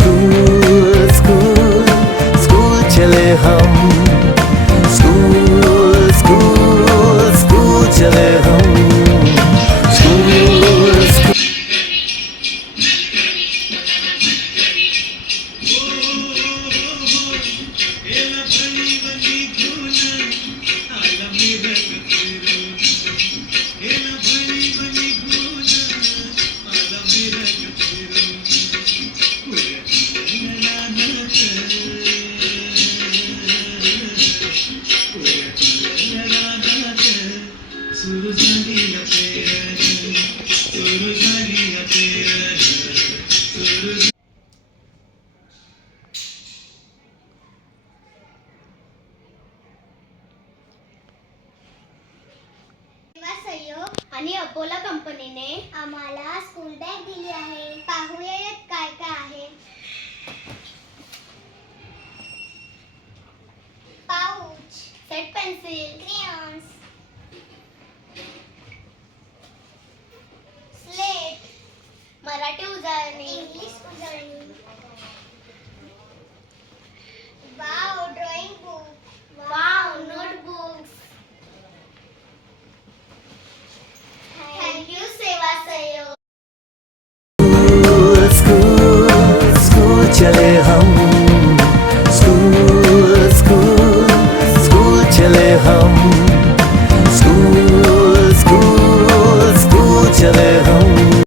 School school school चले हम, school school school चले हम, school school. सहयोग आणि अपोला कंपनीने आम्हाला स्कूल बॅग दिली आहे. पाहूया यात काय काय आहे. Pouch, set pencil, crayons, slate, Marathi उजळणी, इंग्लिश उजळणी, wow drawing book, wow notebooks. Thank you सेवा सहयोग. स्कूल स्कूल स्कूल चले हम, स्कूल स्कूल स्कूल चले हम, स्कूल स्कूल स्कूल चले हम.